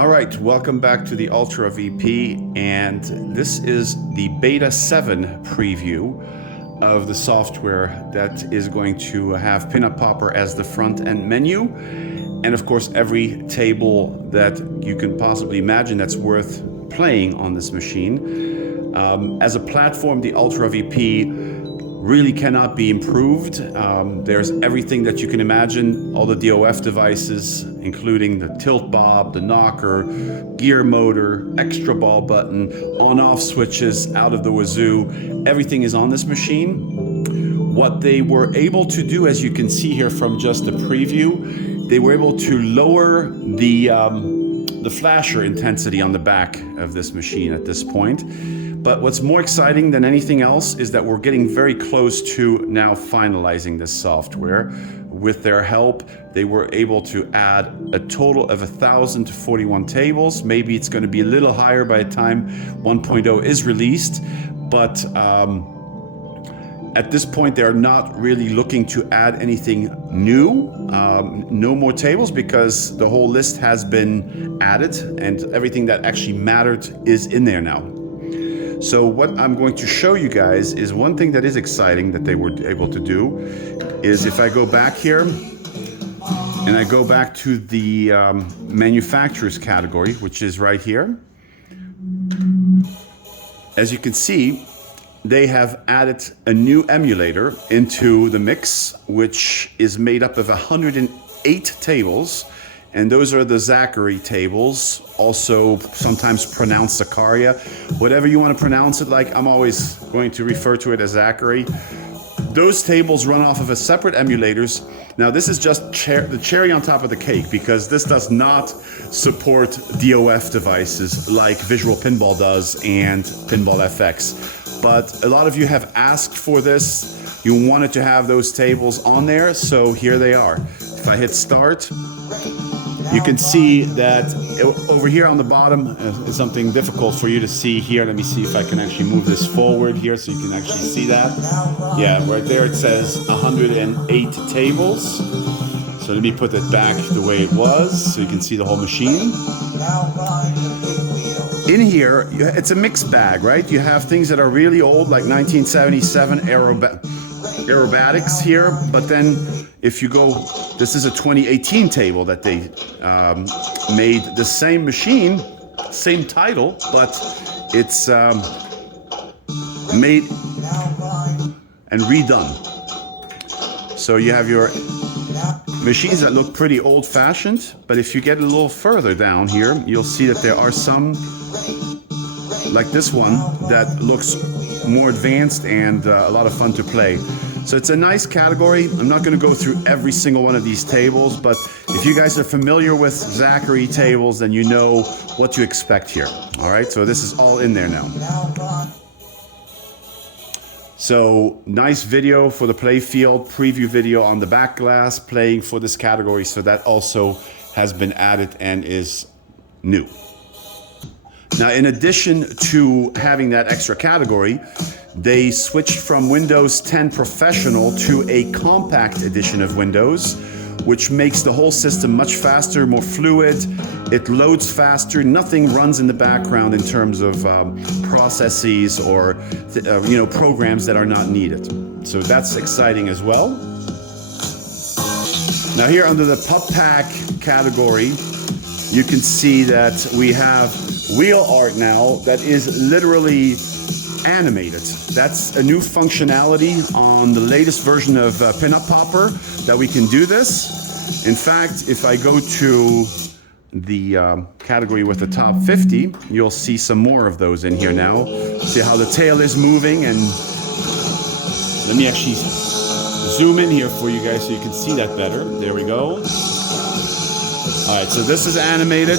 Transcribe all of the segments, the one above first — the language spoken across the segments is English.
All right, welcome back to the Ultra VP, and this is the Beta 7 preview of the software that is going to have Pinup Popper as the front end menu, and of course every table that you can possibly imagine that's worth playing on this machine. As a platform, the Ultra VP really cannot be improved. There's everything that you can imagine, all the DOF devices, including the tilt bob, the knocker, gear motor, extra ball button, on-off switches out of the wazoo. Everything is on this machine. What they were able to do, as you can see here from just the preview, they were able to lower the flasher intensity on the back of this machine at this point. But what's more exciting than anything else is that we're getting very close to now finalizing this software. With their help, they were able to add a total of 1,041 tables. Maybe it's going to be a little higher by the time 1.0 is released, but at this point, they're not really looking to add anything new. No more tables, because the whole list has been added and everything that actually mattered is in there now. So what I'm going to show you guys is one thing that is exciting that they were able to do is, if I go back here and I go back to the manufacturers category, which is right here, as you can see, they have added a new emulator into the mix, which is made up of 108 tables. And those are the Zachary tables, also sometimes pronounced Zakaria. Whatever you want to pronounce it like, I'm always going to refer to it as Zachary. Those tables run off of a separate emulators. Now this is just the cherry on top of the cake, because this does not support DOF devices like Visual Pinball does and Pinball FX. But a lot of you have asked for this. You wanted to have those tables on there, so here they are. If I hit start, you can see that over here on the bottom is something difficult for you to see here. Let me see if I can actually move this forward here so you can actually see that. Yeah, right there it says 108 tables. So let me put it back the way it was so you can see the whole machine. In here, it's a mixed bag, right? You have things that are really old, like 1977 aerobatics here, but then if you go, this is a 2018 table that they made, the same machine, same title, but it's made and redone. So you have your machines that look pretty old-fashioned, but if you get a little further down here, you'll see that there are some, like this one, that looks more advanced and a lot of fun to play. So it's a nice category. I'm not going to go through every single one of these tables, but if you guys are familiar with Zachary tables, then you know what to expect here. All right, so this is all in there now. So nice video for the play field, preview video on the back glass, playing for this category. So that also has been added and is new. Now, in addition to having that extra category, they switched from Windows 10 Professional to a compact edition of Windows, which makes the whole system much faster, more fluid. It loads faster. Nothing runs in the background in terms of processes or programs that are not needed. So that's exciting as well. Now here under the Pup Pack category, you can see that we have wheel art now that is literally animated. That's a new functionality on the latest version of Pinup Popper, that we can do this. In fact, if I go to the category with the top 50, you'll see some more of those in here now. See how the tail is moving, and let me actually zoom in here for you guys so you can see that better. There we go. All right, so this is animated.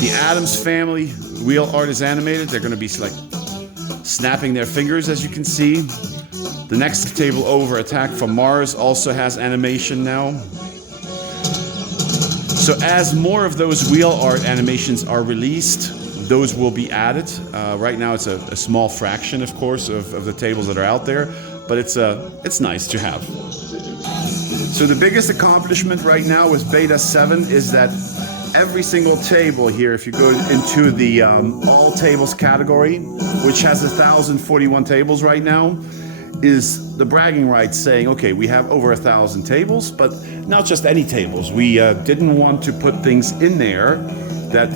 The Addams Family wheel art is animated. They're going to be like snapping their fingers, as you can see. The next table over, Attack from Mars, also has animation now. So as more of those wheel art animations are released, those will be added. Right now it's a small fraction, of course, of the tables that are out there, but it's nice to have. So the biggest accomplishment right now with Beta 7 is that every single table here, if you go into the all tables category, which has 1,041 tables right now, is the bragging rights saying, okay, we have over 1,000 tables, but not just any tables. We didn't want to put things in there that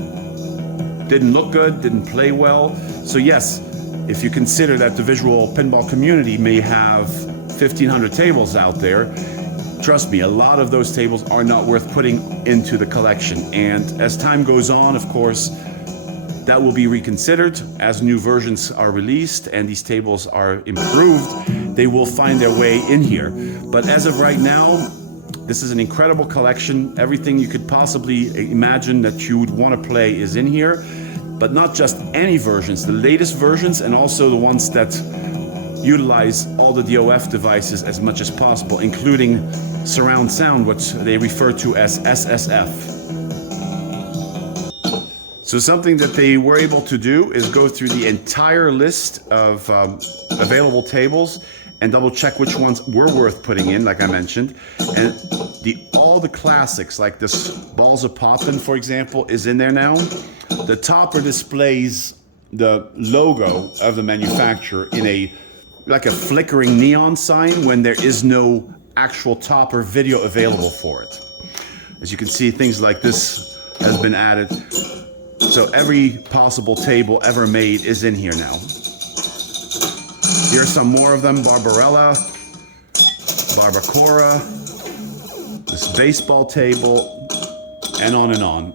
didn't look good, didn't play well. So yes, if you consider that the visual pinball community may have 1,500 tables out there, trust me, a lot of those tables are not worth putting into the collection. And as time goes on, of course, that will be reconsidered as new versions are released and these tables are improved. They will find their way in here. But as of right now, this is an incredible collection. Everything you could possibly imagine that you would want to play is in here, but not just any versions, the latest versions and also the ones that utilize all the DOF devices as much as possible, including surround sound, which they refer to as SSF. So something that they were able to do is go through the entire list of available tables and double check which ones were worth putting in, like I mentioned. And all the classics, like this Balls of Poppin', for example, is in there now. The topper displays the logo of the manufacturer in like a flickering neon sign when there is no actual topper video available for it. As you can see, things like this has been added. So every possible table ever made is in here now. Here's some more of them: Barbarella, Barbacora, this baseball table, and on and on.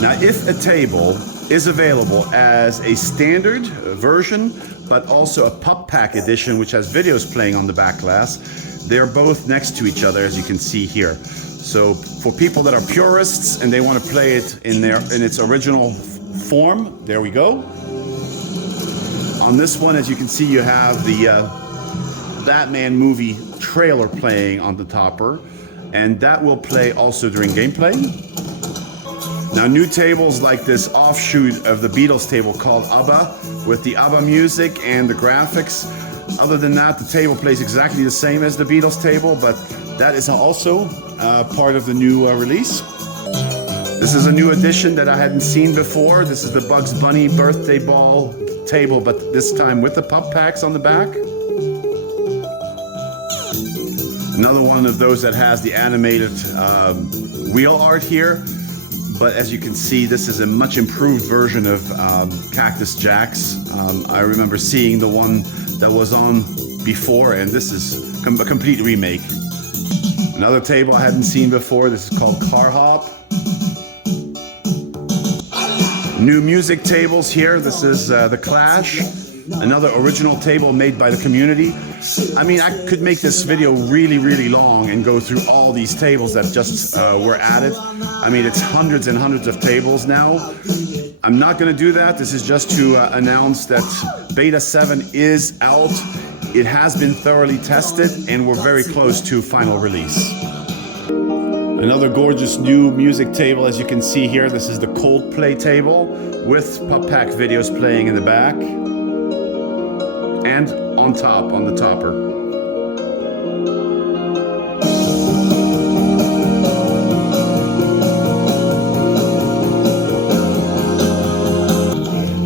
Now, if a table is available as a standard version, but also a Pup Pack Edition, which has videos playing on the back glass, they're both next to each other, as you can see here. So for people that are purists and they want to play it in its original form, there we go. On this one, as you can see, you have the Batman movie trailer playing on the topper, and that will play also during gameplay. Now, new tables like this offshoot of the Beatles table called ABBA, with the ABBA music and the graphics. Other than that, the table plays exactly the same as the Beatles table, but that is also part of the new release. This is a new addition that I hadn't seen before. This is the Bugs Bunny birthday ball table, but this time with the Pup Packs on the back. Another one of those that has the animated wheel art here. But as you can see, this is a much improved version of Cactus Jacks. I remember seeing the one that was on before, and this is a complete remake. Another table I hadn't seen before. This is called Car Hop. New music tables here. This is The Clash, another original table made by the community. I mean, I could make this video really, really long and go through all these tables that just were added. I mean, it's hundreds and hundreds of tables now. I'm not going to do that. This is just to announce that Beta 7 is out. It has been thoroughly tested, and we're very close to final release. Another gorgeous new music table, as you can see here. This is the Coldplay table with Pup Pack videos playing in the back and on top, on the topper.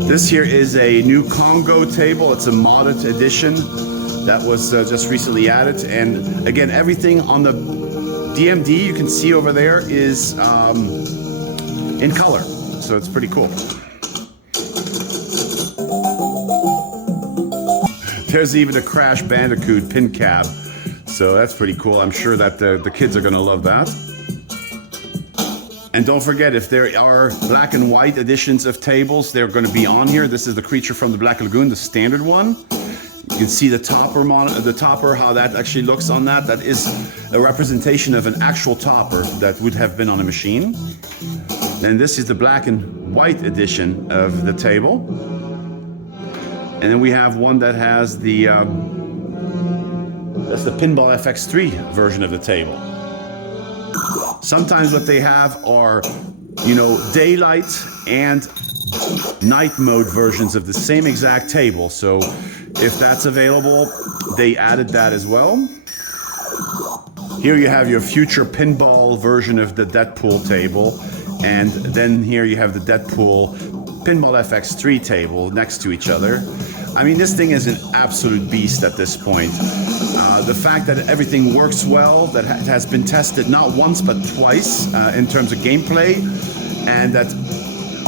This here is a new Congo table. It's a modded edition that was just recently added. And again, everything on the DMD you can see over there is in color. So it's pretty cool. There's even a Crash Bandicoot pin cab. So that's pretty cool. I'm sure that the kids are gonna love that. And don't forget, if there are black and white editions of tables, they're going to be on here. This is the Creature from the Black Lagoon, the standard one. You can see the topper, how that actually looks on that. That is a representation of an actual topper that would have been on a machine. And this is the black and white edition of the table. And then we have one that has the that's the Pinball FX3 version of the table. Sometimes what they have are, you know, daylight and night mode versions of the same exact table. So if that's available, they added that as well. Here you have your future pinball version of the Deadpool table. And then here you have the Deadpool Pinball FX3 table next to each other. I mean, this thing is an absolute beast at this point. The fact that everything works well, that it has been tested not once but twice in terms of gameplay, and that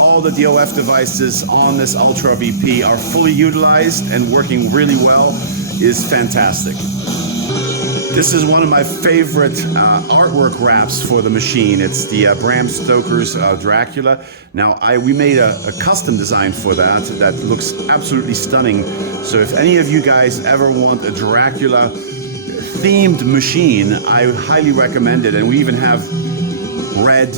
all the DOF devices on this Ultra VP are fully utilized and working really well is fantastic. This is one of my favorite artwork wraps for the machine. It's the Bram Stoker's Dracula. Now, we made a custom design for that looks absolutely stunning. So if any of you guys ever want a Dracula themed machine, I highly recommend it. And we even have red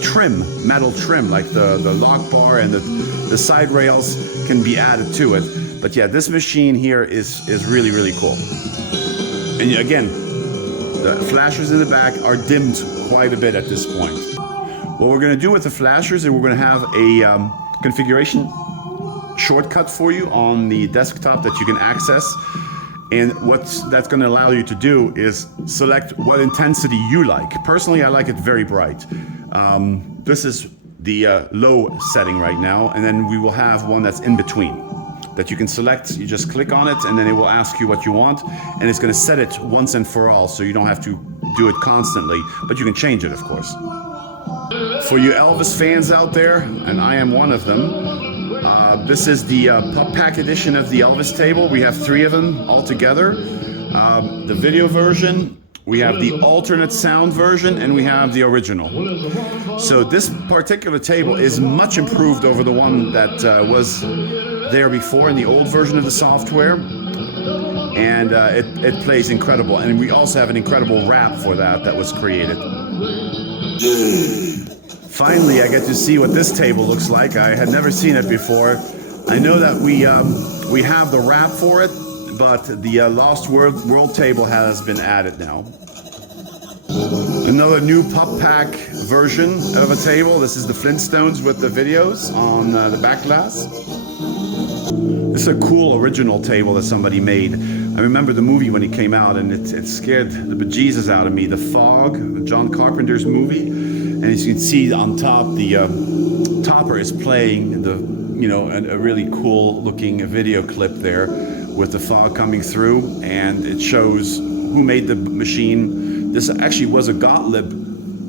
trim, metal trim, like the lock bar and the side rails can be added to it. But yeah, this machine here is really, really cool. And again, the flashers in the back are dimmed quite a bit at this point. What we're going to do with the flashers is we're going to have a configuration shortcut for you on the desktop that you can access. And what that's going to allow you to do is select what intensity you like. Personally, I like it very bright. This is the low setting right now, and then we will have one that's in between that you can select. You just click on it and then it will ask you what you want, and it's going to set it once and for all, so you don't have to do it constantly, but you can change it, of course. For you Elvis fans out there, and I am one of them, this is the Pup Pack edition of the Elvis table. We have 3 of them all together. The video version, we have the alternate sound version, and we have the original. So this particular table is much improved over the one that was there before in the old version of the software, and it plays incredible. And we also have an incredible wrap for that was created. Finally, I get to see what this table looks like. I had never seen it before. I know that we have the wrap for it, but the Lost World table has been added now. Another new Pup Pack version of a table. This is the Flintstones with the videos on the back glass. This is a cool original table that somebody made. I remember the movie when it came out, and it scared the bejesus out of me. The Fog, John Carpenter's movie, and as you can see on top, the topper is playing a really cool looking video clip there with the fog coming through, and it shows who made the machine. This actually was a Gottlieb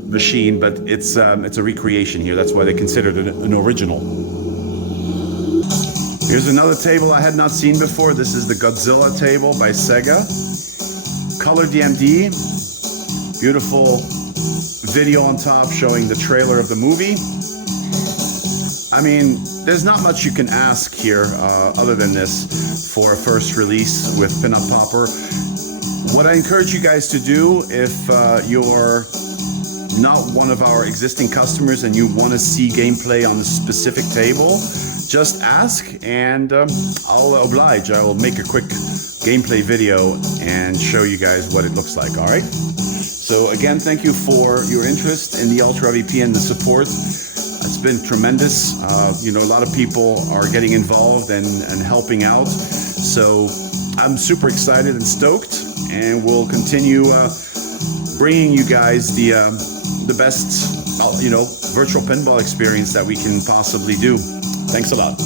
machine, but it's a recreation here. That's why they considered it an original. Here's another table I had not seen before. This is the Godzilla table by Sega. Color DMD. Beautiful video on top showing the trailer of the movie. I mean, there's not much you can ask here other than this for a first release with Pinup Popper. What I encourage you guys to do, if you're not one of our existing customers and you want to see gameplay on the specific table, just ask and I'll oblige. I will make a quick gameplay video and show you guys what it looks like, all right? So again, thank you for your interest in the Ultra VP and the support. It's been tremendous. A lot of people are getting involved and helping out. So I'm super excited and stoked, and we'll continue bringing you guys the best, virtual pinball experience that we can possibly do. Thanks a lot.